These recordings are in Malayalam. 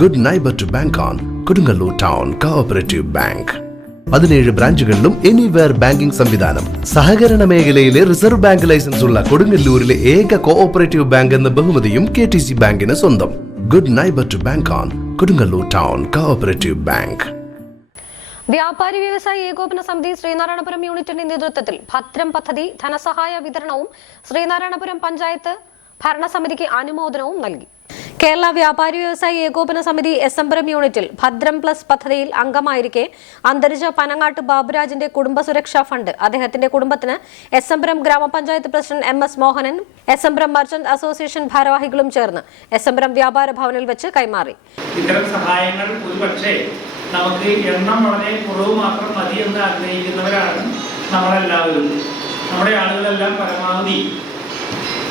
Good neighbor to bank on. Kodungalur Town Cooperative Bank. 17 ബ്രാഞ്ചുകളിലും എനിവെയർ ബാങ്കിംഗ് സംവിധാനം. സഹകരണ മേഖലയിലെ റിസർവ് ബാങ്ക് ലൈസൻസ് ഉള്ള കൊടുങ്ങല്ലൂരിലെ ഏക കോഓപ്പറേറ്റീവ് ബാങ്ക് എന്ന ബഹുമതിയും KTC ബാങ്കിന് സ്വന്തം. Good neighbor to bank on. Kodungalur Town Cooperative Bank. വ്യാപാരി വ്യവസായി ഏകോപന സമിതി ശ്രീനാരായണപുരം യൂണിറ്റിന്റെ നേതൃത്വത്തിൽ ഭദ്രം പദ്ധതി ധനസഹായ വിതരണവും ശ്രീനാരായണപുരം പഞ്ചായത്ത് ഭരണസമിതിക്ക് അനുമോദനവും നൽകി. കേരള വ്യാപാരി വ്യവസായി ഏകോപന സമിതി എസ്എംപുരം യൂണിറ്റിൽ ഭദ്രം പ്ലസ് പദ്ധതിയിൽ അംഗമായിരിക്കെ അന്തരിച്ച പനങ്ങാട്ട് ബാബുരാജിന്റെ കുടുംബ സുരക്ഷാ ഫണ്ട് അദ്ദേഹത്തിന്റെ കുടുംബത്തിന് എസ്എംപുരം ഗ്രാമപഞ്ചായത്ത് president MS Mohanan SMPuram merchant association ഭാരവാഹികളും ചേർന്ന് എസ്എംപുരം വ്യാപാര ഭവനിൽ വെച്ച് കൈമാറി. ഇത്തരം സഹായങ്ങൾ ഒരുപക്ഷെ നമുക്ക് എണ്ണം വളരെ കുറവ് മാത്രം മതി എന്ന് ആഗ്രഹിക്കുന്നവരാണ് നമ്മളെല്ലാവരും. നമ്മുടെ ആളുകളെല്ലാം പരമാവധി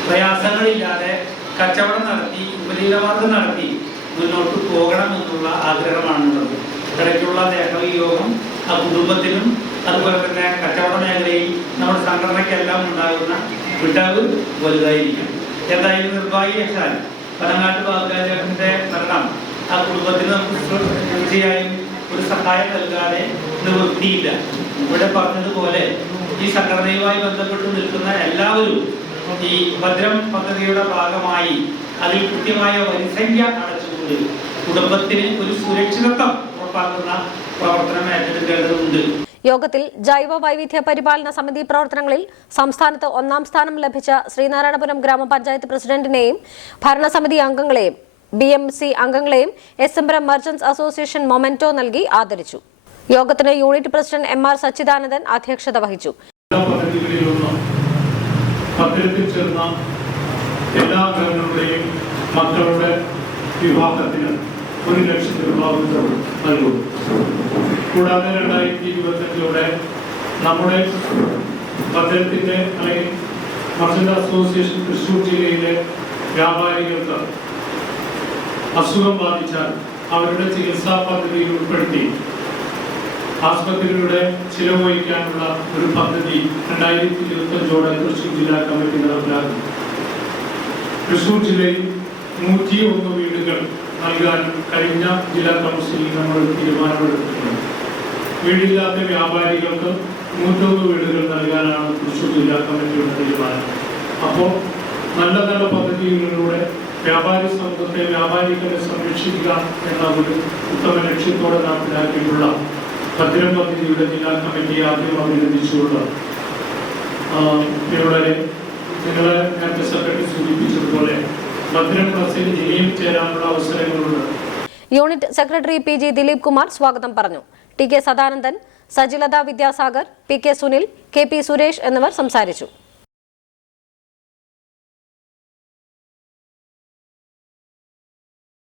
പ്രയാസങ്ങളില്ലാതെ കച്ചവടം നടത്തി ഉപജീവനമാർഗം നടത്തി മുന്നോട്ട് പോകണമെന്നുള്ള ആഗ്രഹമാണുള്ളത്. ഇടയ്ക്കുള്ള ദേഹവിയോഗം ആ കുടുംബത്തിനും അതുപോലെ തന്നെ കച്ചവട മേഖലയിൽ നമ്മുടെ സംഘടനയ്ക്കെല്ലാം ഉണ്ടാകുന്ന വിടവ് വലുതായിരിക്കും. എന്തായാലും നിർഭാഗ്യവശാൽ പനങ്ങാട്ട് ബാബുരാജന്റെ മരണം ആ കുടുംബത്തിന് നമുക്ക് തീർച്ചയായും ഒരു സഹായം നൽകാതെ നിവൃത്തിയില്ല. ഇവിടെ പറഞ്ഞതുപോലെ ഈ സംഘടനയുമായി ബന്ധപ്പെട്ട് നിൽക്കുന്ന എല്ലാവരും ഈ ഭദ്രം പദ്ധതിയുടെ ഭാഗമായി അതിൽ കൃത്യമായ വരിസംഖ്യ അടച്ചുകൊണ്ട് കുടുംബത്തിന് ഒരു സുരക്ഷിതത്വം ഉറപ്പാക്കുന്ന പ്രവർത്തനം ഏറ്റെടുക്കേണ്ടതുണ്ട്. യോഗത്തിൽ ജൈവ വൈവിധ്യ പരിപാലന സമിതി പ്രവർത്തനങ്ങളിൽ സംസ്ഥാനത്ത് 1ാം സ്ഥാനം ലഭിച്ച ശ്രീനാരായണപുരം ഗ്രാമപഞ്ചായത്ത് പ്രസിഡന്റിനെയും ഭരണസമിതി അംഗങ്ങളെയും BMC അംഗങ്ങളെയും എസ്എംപുരം മർച്ചന്റ്സ് അസോസിയേഷൻ മൊമെന്റോ നൽകി ആദരിച്ചു. യോഗത്തിന് യൂണിറ്റ് പ്രസിഡന്റ് MR സച്ചിദാനന്ദൻ അധ്യക്ഷത വഹിച്ചു. പത്രത്തിൽ ചേർന്ന എല്ലാ അംഗങ്ങളുടെയും മക്കളുടെ വിവാഹത്തിന് 1 ലക്ഷം രൂപ നൽകും. കൂടാതെ 2025 നമ്മുടെ പത്രത്തിന്റെ അല്ലെങ്കിൽ മർച്ചന്റ് അസോസിയേഷൻ തൃശ്ശൂർ ജില്ലയിലെ വ്യാപാരികൾക്ക് അസുഖം ബാധിച്ചാൽ അവരുടെ ചികിത്സാ പദ്ധതിയിൽ ഉൾപ്പെടുത്തി ആസ്പത്രികളുടെ ചിലവ് വഹിക്കാനുള്ള ഒരു പദ്ധതി 2025 തൃശ്ശൂർ ജില്ലാ കമ്മിറ്റി നടപ്പിലാക്കും. തൃശ്ശൂർ ജില്ലയിൽ 101 വീടുകൾ നൽകാൻ കഴിഞ്ഞ ജില്ലാ കൗൺസിലിൽ നമ്മൾ തീരുമാനമെടുത്തിട്ടുണ്ട്. വീടില്ലാത്ത വ്യാപാരികൾക്ക് 101 വീടുകൾ നൽകാനാണ് തൃശ്ശൂർ ജില്ലാ കമ്മിറ്റിയുടെ തീരുമാനം. അപ്പോൾ നല്ല നല്ല പദ്ധതികളിലൂടെ വ്യാപാരി സമൂഹത്തെ വ്യാപാരികളെ സംരക്ഷിക്കുക എന്ന ഒരു ഉത്തമ ലക്ഷ്യത്തോടെ നടപ്പിലാക്കിയിട്ടുള്ള ഭദ്രം പദ്ധതിയുടെ ജില്ലാ കമ്മിറ്റി ആദ്യം അഭിനന്ദിച്ചുകൊണ്ട് ഇവിടെ നിങ്ങളെ നേരത്തെ സെക്രട്ടറി സൂചിപ്പിച്ചതുപോലെ ഭദ്രം പ്ലസിൽ ഇനിയും ചേരാനുള്ള അവസരങ്ങളുണ്ട്. Unit secretary PG Dileep Kumar സ്വാഗതം പറഞ്ഞു. TK Sadanandan, Sajilatha Vidyasagar, PK Sunil, KP Suresh എന്നിവർ സംസാരിച്ചു.